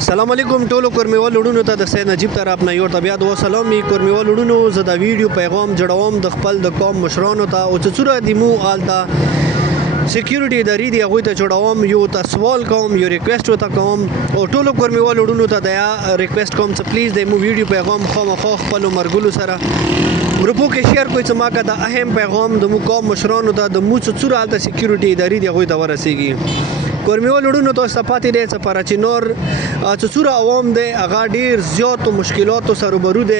السلام علیکم ټولو کورمیوال وړونو ته د سید نجیب طرف نه یو بیا د سلام می کورمیوال وړونو زه دا ویډیو پیغام جوړوم د خپل د قوم مشرانو ته او چې څوره د مو آلتا سکیورټي ادارې دی هغوی ته جوړوم یو ته سوال کوم یو ریکویسټ ورته کوم او ټولو کورمیوال وړونو ته دا ریکویسټ کوم چې پلیز د مو ویډیو پیغام خامخا خپلو مرګلو سره ګروپو کې شیر کوئ چې ما که د اهم پیغام د مو قوم مشرانو ته د مو څوره آلته سکیورټي ادارې دی هغوی ته ورسیږي کورمیوال وړونو ته پاتې دی چې پراچینور چې څوره عوام دی هغه ډېر زیاتو مشکلاتو سره روبرو دی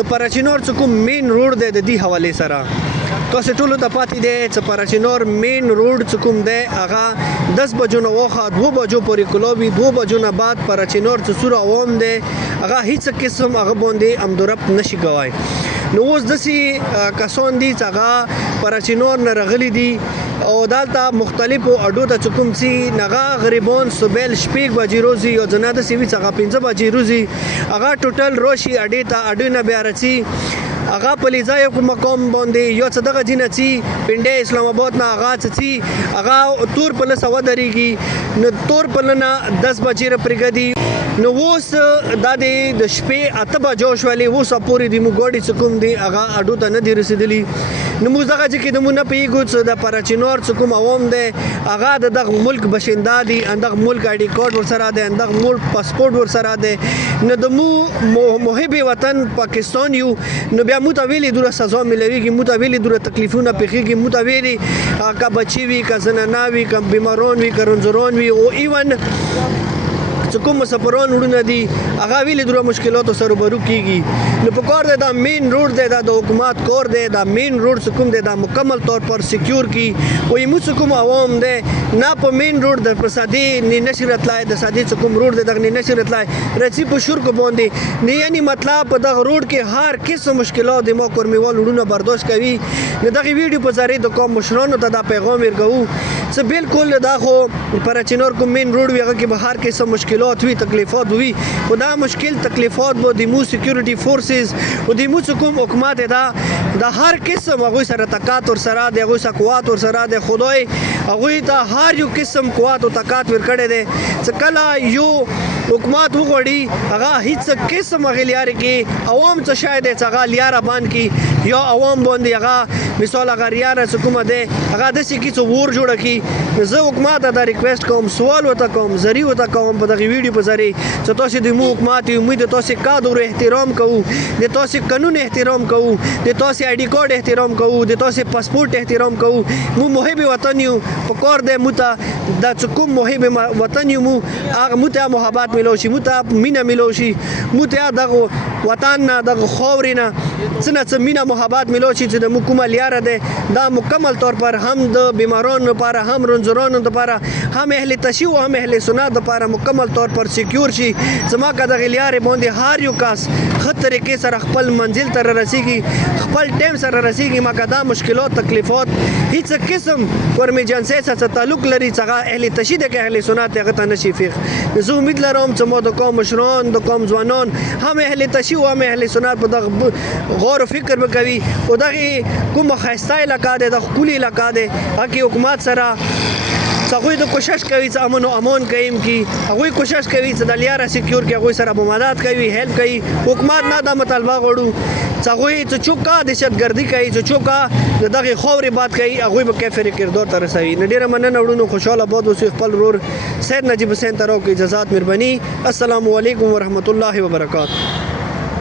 د پراچینور چې کوم مین روډ دی د دې حوالې سره تاسو ټولو ته پاتې دی چې پراچینور مین روډ چې کوم دی هغه 10 بجو نه واخه 2 بجو پورې کلوبي 2 بجو نه بعد پراچینور چې څوره عوام دی هغه هیڅ قسم هغه باندې امدورب نشي کوای نو اوس داسې کسان دي چې هغه پراچینور نه راغلي دي او دلته مختلفو اډو ته چې کوم چې هغه غریبان صبح شپږ بجې روزي او ځنه داسې وي چې هغه 5 بجې روزي هغه ټوټل روشي اډې ته اډو نه بیا راځي هغه په لیځای کوم مقام باندې یو څه دغه جنه چې پنډه اسلام آباد نه هغه چې هغه تور په لسه ودرېږي نو تور په لنه 10 بجې پرېږدي نو اوس دا د شپې 8 بجو شولې اوس پورې د مو ګاډي چې کوم دی هغه اډو ته نه دی رسېدلی نو موږ دغه چې د مو نه پوهېږو چې د پراچینور چې کوم عوام دی هغه د دغه ملک باشنده دي دغه ملک آی ډي کارډ ورسره دی دغه ملک پاسپورټ ورسره دی نو د مو محب وطن پاکستان یو نو بیا مو ته ویلي دوره سزا ملویږي مو ته ویلي دوره تکلیفونه پېښېږي مو ته ویلي که بچي وي که زنانه وي که بیماران وي که رنځوران وي او ایون چې کوم مسافران وړونه دي هغه ویلې دوره مشکلاتو سره روبرو کیږي نو په کار دی دا مین روډ دی دا د حکومت کار دی دا مین روډ چې کوم دی دا مکمل طور پر سکیور کی او یمو چې کوم عوام دی نه په مین روډ د پرسادي نه نشي راتلای د سادي چې کوم روډ دی دغه نه نشي راتلای رچی په شور کو باندې نه یعنی مطلب په دغه روډ کې هر قسم مشکلات د ما کورمیوال وړونه برداشت کوي نو دغه ویډیو په ذریعه د قوم مشرانو ته دا پیغام ورکوو چې بالکل دا خو پراچینور کوم مین روډ وي هغه کې به هر قسم مشکلات وي تکلیفات وي خو دا مشکل تکلیفات به د مو سکیورټي فورسز او د مو کوم حکومت دا د هر قسم هغوی سره طاقت ورسره دی هغوی سره قوت ورسره دی خدای هغوی ته هر یو قسم قوت او طاقت ورکړی دی چې کله یو حکومت وغواړي هغه هیڅ قسم هغې لیارې کې عوام څه شی دی چې هغه لیاره بند کړي یا عوام باندې هغه مثال هغه ریاره چې کومه دی هغه داسې کړي چې اور جوړه کړي زه حکومت ته دا ریکویسټ کوم سوال ورته کوم زری ورته کوم په دغه ویډیو په ذریعه چې تاسو د مو حکومت یو موږ د تاسو کادر احترام کوو د تاسو قانون احترام کوو د تاسو آی ډي کارډ احترام کوو د تاسو پاسپورت احترام کوو مو محب وطن یو په کار دی مو ته د کوم محب وطن یو مو هغه مو ته محبت ملو شي مو ته مینه ملو شي مو ته دغه وطن نه دغه خاورې نه څه مینه محبت ملو شي چې د مو کومه لیاره ده دا مکمل طور پر هم د بیمارانو لپاره هم رنځورانو لپاره هم اهل تشیع او هم اهل سنت لپاره مکمل طور پر سکیور شي زما که دغه لیارې باندې هر یو کس ښه طریقې سره خپل منزل ته رسیږي خپل ټایم سره رسیږي ما که دا مشکلات تکلیفات هیڅ قسم ورمجنسۍ سره تعلق لري چې هغه اهل تشیع دی که اهل سنت هغه ته نشي فیخ زه امید لرم چې ما د قوم مشران د قوم ځوانان هم اهل تشیع او هم اهل سنت په دغه غور و فکر وکوي او دغه کومه ښایسته علاقه دی د ښکلي علاقه دی هغه کې حکومت سره هغوی د کوشش کوي چې امن او امان قایم کړي هغوی کوشش کوي چې د لیاره سکیور کړي هغوی سره به مدد کوي هیلپ کوي حکومت نه دا مطالبه غواړو چې هغوی چې څوک دهشتګردي کوي چې څوک د دغې خاورې باد کوي هغوی به کیفر کردار ته رسوي نو ډېره مننه وړونو خوشحاله باد اوسئ خپل ورور سید نجیب حسین ته راکړو اجازات مهرباني السلام علیکم ورحمت الله وبرکاته